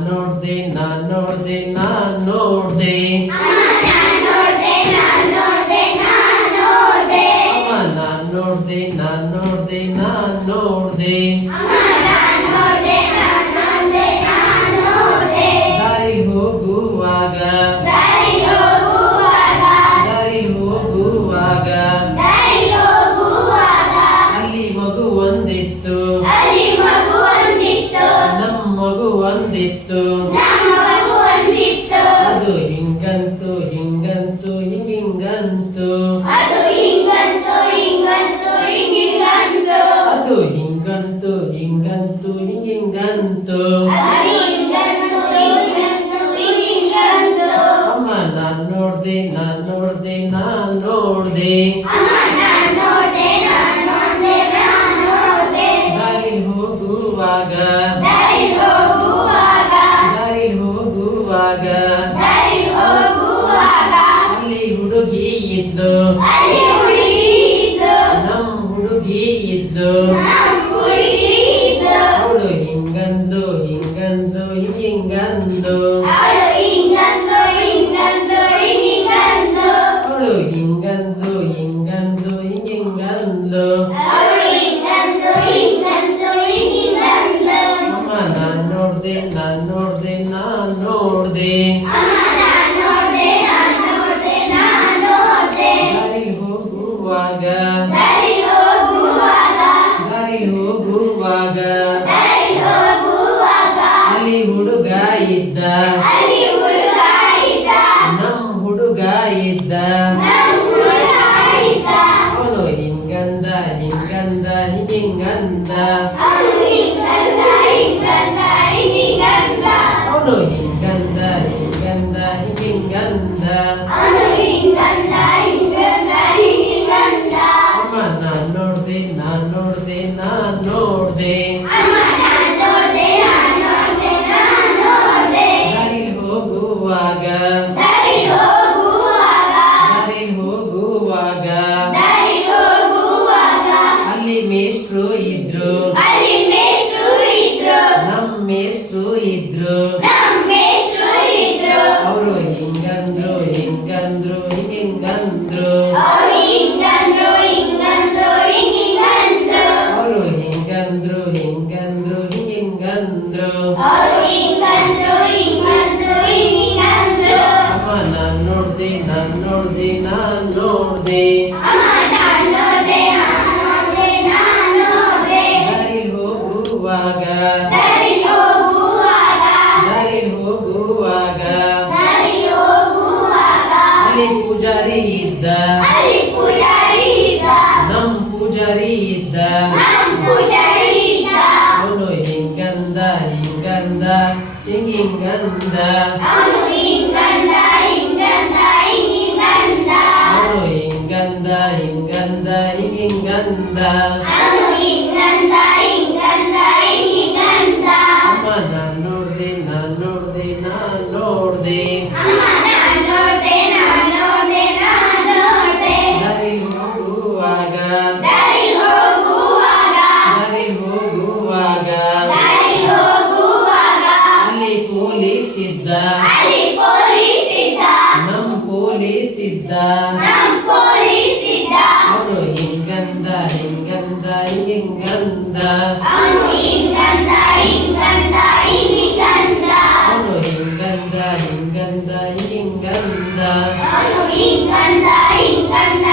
norte, na norte, na norte. Amana norte, na norte, na norte. Amana norte, na norte, na norte. Bendito. ಹೋಗುವಾಗ ಅಲ್ಲಿ ಹುಡುಗಿ ಇದ್ದು ನಮ್ ಹುಡುಗಿ ಇದ್ದು ಅವಳು ಹಿಂಗಂದು ಹಿಂಗಂದು ಹಿಂಗಂದು ಹೋಗುವಾಗ? ಅಲ್ಲಿ ಹುಡುಗ ಇದ್ದ? ನಮ್ಮ ಹುಡುಗ ಇದ್ದ? ಅವನು ಹಿಂಗಂದ ಹಿಂಗಂದ ಹಿಂಗಂದ? ಅವನು ಹಿಂಗಂದ ಹಿಂಗಂದ ಹಿಂಗಂದ ಮೇಷ್ಟ್ರು ಇದ್ರು? ಅವರು ಹಿಂಗಂದ್ರು ಹಿಂಗಂದ್ರು ಹಿಂಗಂದ್ರು ಅವರು ಹಿಂಗಂದ್ರು ಹಿಂಗಂದ್ರು ಹಿಂಗಂದ್ರು ಹಿಂಗಂದ್ರು ಅಮ್ಮ ನಾನು ನೋಡ್ದೆ ನಾನು ನೋಡ್ದೆ ನಾನು ನೋಡ್ದೆ. இங்கிங்கந்த இங்கந்த இங்கந்த இங்கிங்கந்த ಅಮ್ಮ ನಾನು ನೋಡ್ದೆ ನಾನು ನೋಡ್ದೆ ನಾನು ನೋಡ್ದೆ ದಾರಿ ಹೋಗುವಾಗ ಪೋಲಿಸಿದ್ದ ನಮ್ ಪೋಲಿಸಿದ್ದ ಅವನು ಹಿಂಗಂದ ಹಿಂಗಂದ ಹಿಂಗಂದ ಅವನು ಹಿಂಗಂದ ಹಿಂಗಂದ ಹಿಂಗಂದ ಹಿಂಗಂದ